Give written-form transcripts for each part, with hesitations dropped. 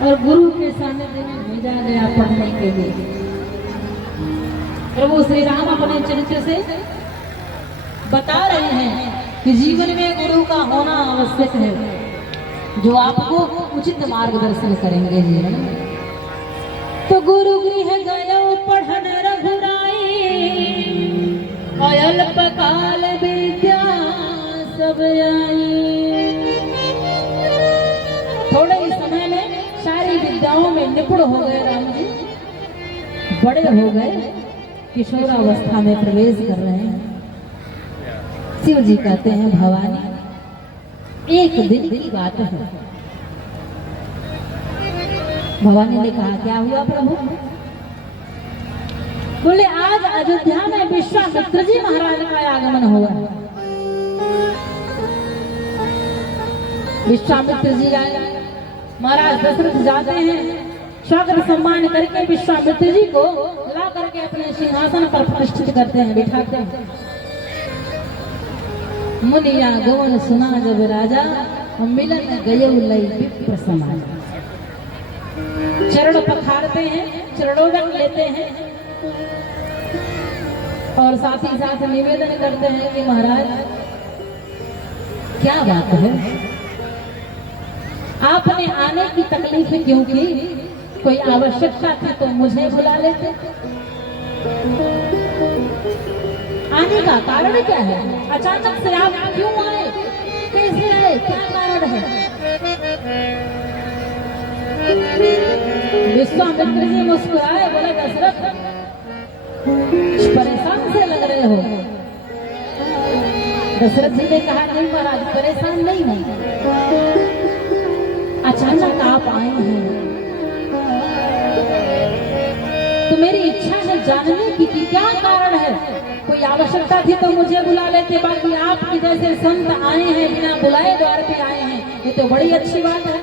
और गुरु के सानिध्य में भेजा गया पढ़ने के लिए। प्रभु श्री राम अपने चरित्र से बता रहे हैं कि जीवन में गुरु का होना आवश्यक है, जो आपको उचित मार्गदर्शन करेंगे जीवन में। तो गुरु गृह गयो पढ़न रघुराई, अल्प काल विद्या सब आई। थोड़े ही समय में सारी विद्याओं में निपुण हो गए राम जी, बड़े हो गए, किशोरावस्था में प्रवेश कर रहे हैं। शिव जी कहते हैं भवानी एक दिन की बात है। भवानी ने कहा क्या हुआ प्रभु? बोले आज अयोध्या में विश्वामित्र जी महाराज का आगमन हुआ। विश्वामित्र जी आए, महाराज दशरथ जाते हैं, स्वागत सम्मान करके विश्वामित्र जी को ला करके अपने सिंहासन पर प्रतिष्ठित करते हैं, बिठाते हैं। मुनिया गवन सुना जब राजा, मिलन गयो लई विप्र समाज। चरण पखारते हैं, चरणोदक लेते हैं और साथ ही साथ निवेदन करते हैं कि महाराज क्या बात है, आपने आने की तकलीफ क्यों की? कोई आवश्यकता थी तो मुझे बुला लेते। आने का कारण क्या है? अचानक से आप क्यों आए? कैसे आए? क्या कारण है? विश्वामित्र जी मुस्कुराए, बोले दशरथ परेशान से लग रहे हो। दशरथ जी ने कहा नहीं महाराज, परेशान नहीं है, अचानक आप आए हैं तो मेरी इच्छा है जानने की कि क्या कारण है। कोई आवश्यकता थी तो मुझे बुला लेते, बाकी आपके जैसे संत आए हैं बिना बुलाए द्वार पे आए हैं, ये तो बड़ी अच्छी बात है।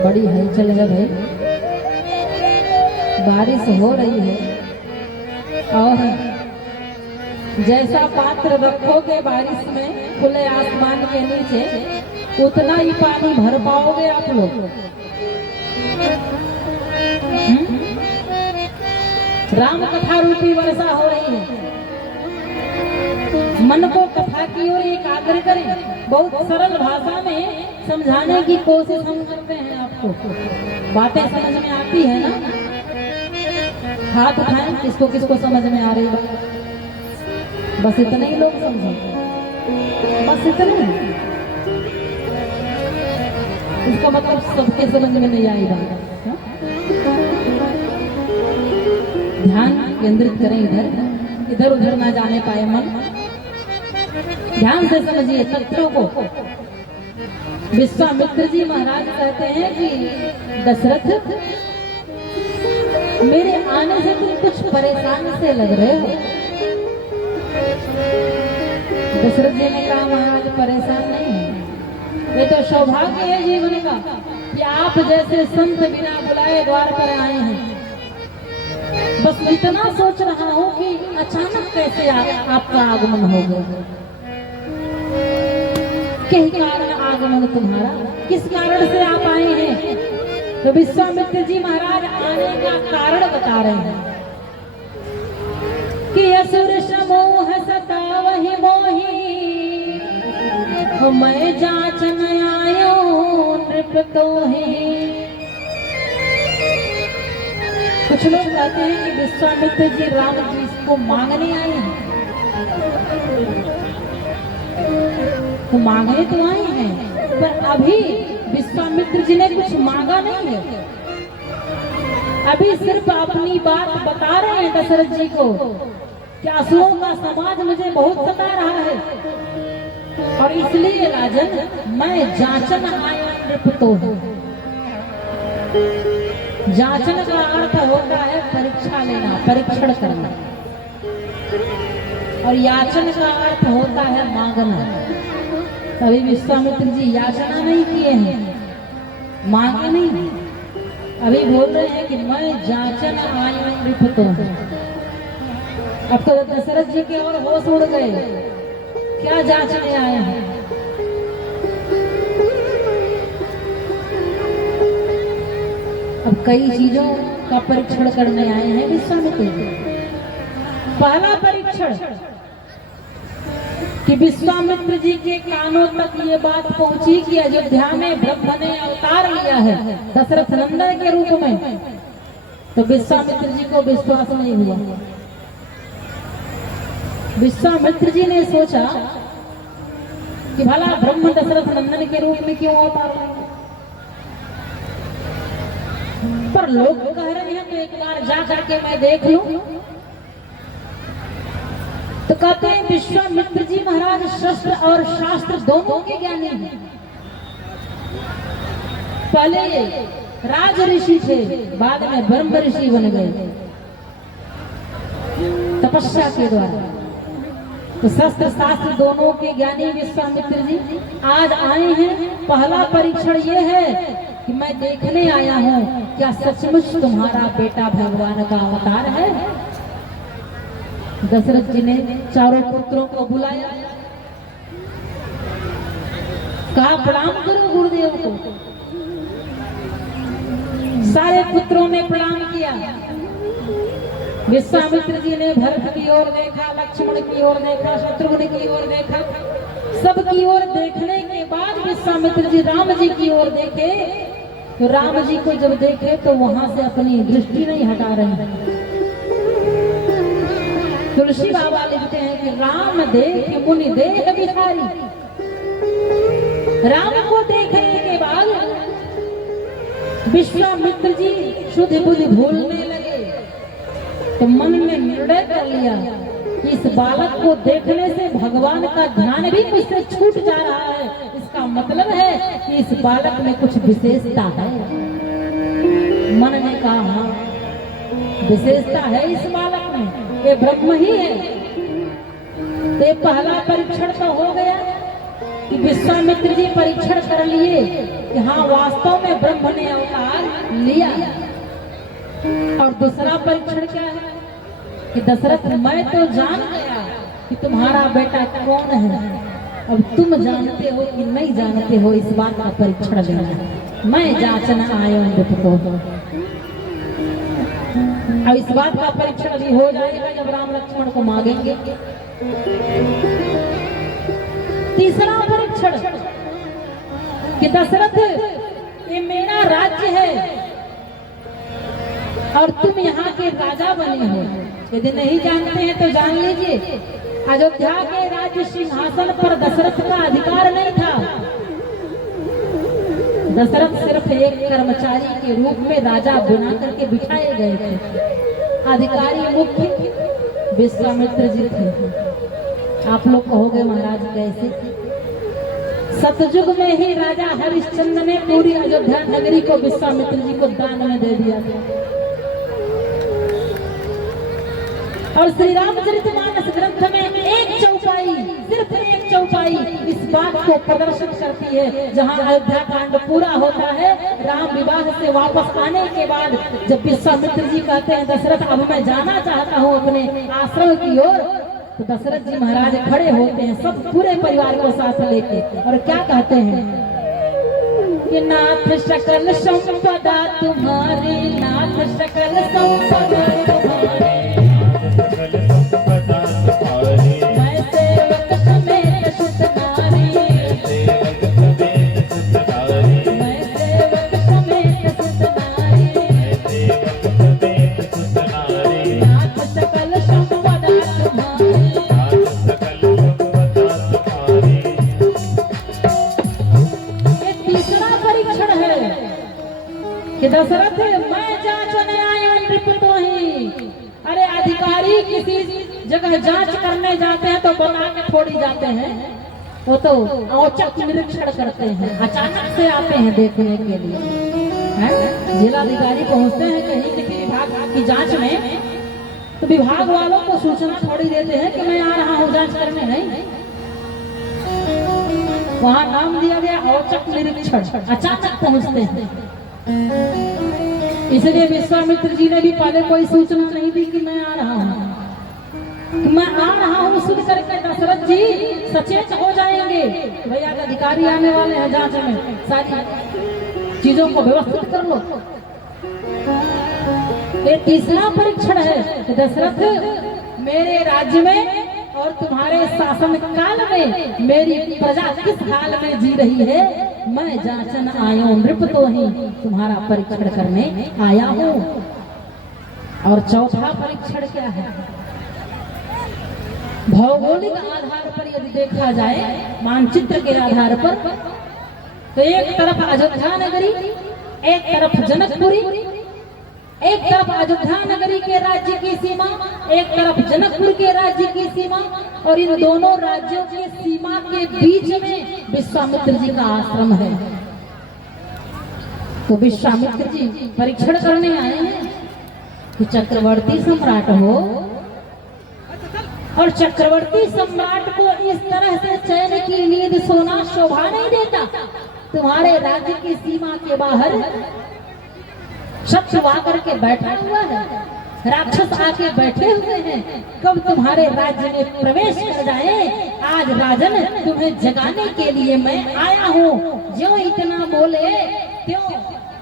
बड़ी हलचल है भाई, बारिश हो रही है और जैसा पात्र रखोगे बारिश में खुले आसमान के नीचे, उतना ही पानी भर पाओगे आप लोग। राम कथा रूपी वर्षा हो रही है, मन को कथा की ओर एकाग्र करें। बहुत सरल भाषा में समझाने की कोशिश हम करते हैं आपको, बातें समझ में आती है ना? हाथ उठाएं किसको किसको समझ में आ रही बात, बस इतने ही लोग समझे, बस इतने। इसका मतलब सबके समझ में नहीं आएगा। ध्यान केंद्रित करें, इधर इधर उधर ना जाने पाए मन, ध्यान से समझिए तथ्यों को। विश्वामित्र जी महाराज कहते हैं कि दशरथ मेरे आने से तुम कुछ परेशान से लग रहे हो। दशरथ जी ने कहा महाराज परेशान नहीं है, ये तो सौभाग्य है जीवन का कि आप जैसे संत बिना बुलाए द्वार पर आए हैं। बस इतना सोच रहा हूँ कि अचानक कैसे आपका आगमन हो गया, किस कारण आगमन तुम्हारा, किस कारण से आप आए हैं? तो विश्वामित्र जी महाराज आने का कारण बता रहे हैं कि असुर समूह सतावहि मोहि, मैं जाचन आयो नृप तोहि। कुछ लोग कहते हैं कि विश्वामित्र जी राम जी को मांगने आए हैं, तो मांगने तो आए हैं, पर अभी विश्वामित्र जी ने कुछ मांगा नहीं है। अभी सिर्फ अपनी बात बता रहे हैं दशरथ जी को कि असुरों का समाज मुझे बहुत सता रहा है और इसलिए राजन मैं जाचन आया नृप तोहि। जाचन का अर्थ होता है परीक्षा लेना, परीक्षण करना, और याचन का अर्थ होता है मांगना। तभी विश्वामित्र जी याचना नहीं किए हैं, मांगा नहीं, अभी बोल रहे हैं कि मैं जाचन आयु नृप तोहि। अब तो दशरथ जी के और होश उड़ गए, क्या जांचने आए हैं। अब कई चीजों का परीक्षण करने आए हैं विश्वामित्र जी। पहला परीक्षण कि विश्वामित्र जी के कानों तक ये बात पहुंची कि अयोध्या में ब्रह्म ने अवतार लिया है दशरथ नंदन के रूप में, तो विश्वामित्र जी को विश्वास नहीं हुआ। विश्वामित्र जी ने सोचा कि भला ब्रह्म दशरथ नंदन के रूप में क्यों अवतार लेंगे, पर लोग कह रहे हैं तो एक बार जा करके मैं देख लूं। तो कहते हैं विश्वामित्र जी महाराज शस्त्र और शास्त्र दोनों के ज्ञानी हैं। पहले राज ऋषि थे, बाद में ब्रह्म ऋषि बन गए तपस्या के द्वारा। तो शस्त्र शास्त्र दोनों के ज्ञानी विश्वामित्र जी आज आए हैं। पहला परीक्षण ये है कि मैं देखने आया हूँ क्या सचमुच तुम्हारा बेटा भगवान का अवतार है। दशरथ जी ने चारों पुत्रों को बुलाया, कहा प्रणाम करो गुरुदेव को। सारे पुत्रों ने प्रणाम किया। विश्वामित्र जी ने भरत की ओर देखा, लक्ष्मण की ओर देखा, शत्रुघ्न की ओर देखा। सबकी ओर देखने के बाद विश्वामित्र जी राम जी की ओर देखे, तो राम जी को जब देखे तो वहां से अपनी दृष्टि नहीं हटा रहे। तुलसी बाबा लिखते हैं कि राम देख मुनि देह बिहारी। राम को देखने के बाद विश्वामित्र जी शुद्ध बुद्धि भूलने लगे, तो मन में निर्णय कर लिया कि इस बालक को देखने से भगवान का ध्यान भी मुझसे छूट जा रहा है। इसका मतलब है कि इस बालक में कुछ विशेषता है। मन ने कहा हाँ विशेषता है इस बालक में, ये ब्रह्म ही है। तो पहला परीक्षण तो हो गया कि विश्वामित्र जी परीक्षण कर लिए कि हाँ वास्तव में ब्रह्म ने अवतार लिया। और दूसरा परीक्षण क्या है कि दशरथ मैं तो जान गया कि तुम्हारा बेटा कौन है, अब तुम जानते हो कि नहीं जानते हो इस बात का परीक्षण लेना। मैं जांचना आया हूं। अब इस बात का परीक्षण भी हो जाएगा जब राम लक्ष्मण को मांगेंगे। तीसरा परीक्षण कि दशरथ ये मेरा राज्य है और तुम यहाँ के राजा बने हो। यदि नहीं जानते हैं तो जान लीजिए, अयोध्या के राज्य सिंहासन पर दशरथ का अधिकार नहीं था। दशरथ सिर्फ एक कर्मचारी के रूप में राजा बना करके बिठाए गए थे। अधिकारी मुख्य विश्वामित्र जी थे। आप लोग कहोगे महाराज कैसे? सतयुग में ही राजा हरिश्चंद्र ने पूरी अयोध्या नगरी को विश्वामित्र जी को दान में दे दिया था। और श्री रामचरितमानस ग्रंथ में एक चौपाई, सिर्फ एक चौपाई इस बात को प्रदर्शित करती है। जहां अयोध्या कांड पूरा होता है, राम विवाह से वापस आने के बाद जब विश्वामित्र जी कहते हैं दशरथ अब मैं जाना चाहता हूं अपने आश्रम की ओर, तो दशरथ जी महाराज खड़े होते हैं सब पूरे परिवार को साथ लेके, और क्या कहते हैं कि नाथ सकल संपदा तुम्हारी, नाथ सकल संपदा तुम्हारी, मैं सेवक समेत सुत नारी, मैं सेवक समेत सुत नारी, नाथ सकल संपदा तुम्हारी। ये तीसरा परीक्षण है कि दशरथ मैं जांचने आया नृप तो ही। अरे अधिकारी किसी जगह जांच करने जाते हैं तो बता के थोड़ी जाते हैं, वो तो औचक निरीक्षण करते हैं, अचानक से आते हैं देखने के लिए। जिलाधिकारी पहुंचते हैं कहीं किसी विभाग की जांच में, तो विभाग वालों को सूचना थोड़ी देते हैं कि मैं आ रहा हूँ जांच करने, नहीं। वहां नाम दिया गया औचक निरीक्षण, अचानक पहुंचते हैं। इसलिए विश्वामित्र जी ने भी पहले कोई सूचना नहीं दी कि मैं आ रहा हूं। कि मैं आ रहा हूँ सुन करके दशरथ जी सचेत हो जाएंगे, भैया के अधिकारी आने वाले हैं, जांच में सारी चीजों को व्यवस्थित कर लो। ये तीसरा परीक्षण है कि दशरथ मेरे राज्य में और तुम्हारे शासन काल में मेरी प्रजा किस हाल में जी रही है, मैं जांचन आयो नृप तो ही तुम्हारा परीक्षण करने आया हूँ। और चौथा परीक्षण क्या है? भौगोलिक आधार पर यदि देखा जाए, मानचित्र के आधार पर, तो एक तरफ अयोध्या नगरी, एक तरफ जनकपुरी, एक तरफ अयोध्या नगरी के राज्य की सीमा, एक तरफ जनकपुर के राज्य की सीमा, और इन दोनों राज्यों की सीमा के बीच में विश्वामित्र जी का आश्रम है। तो विश्वामित्र जी परीक्षण करने आए हैं कि चक्रवर्ती सम्राट हो, और चक्रवर्ती सम्राट को इस तरह से चैन की नींद सोना शोभा नहीं देता। तुम्हारे राज्य की सीमा के बाहर शत्रु आकर के बैठा हुआ है, राक्षस आके बैठे हुए हैं, कब तुम्हारे राज्य में प्रवेश कर जाए। आज राजन तुम्हें जगाने के लिए मैं आया हूँ। जो इतना बोले त्यों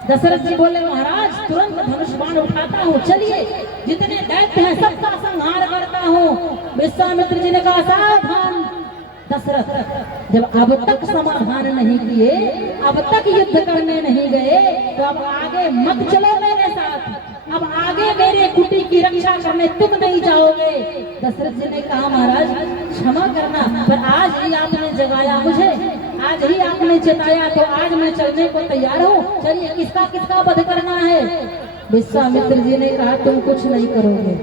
दशरथ जी बोले, महाराज तुरंत धनुष बाण उठाता हूँ, चलिए जितने दैत्य हैं सबका संहार करता हूँ। विश्वामित्र जी ने कहा, सावधान दशरथ, जब अब तक समाधान नहीं किए, अब तक युद्ध करने नहीं गए, तो अब आगे मत चलो मेरे साथ। अब आगे मेरे कुटी की रक्षा करने तुम नहीं जाओगे। दशरथ जी ने कहा, महाराज क्षमा करना, पर आज ही आपने जगाया मुझे, आज ही आपने चेताया, तो आज मैं चलने को तैयार हूँ। चलिए किसका किसका वध करना है। विश्वामित्र जी ने कहा, तुम कुछ नहीं करोगे,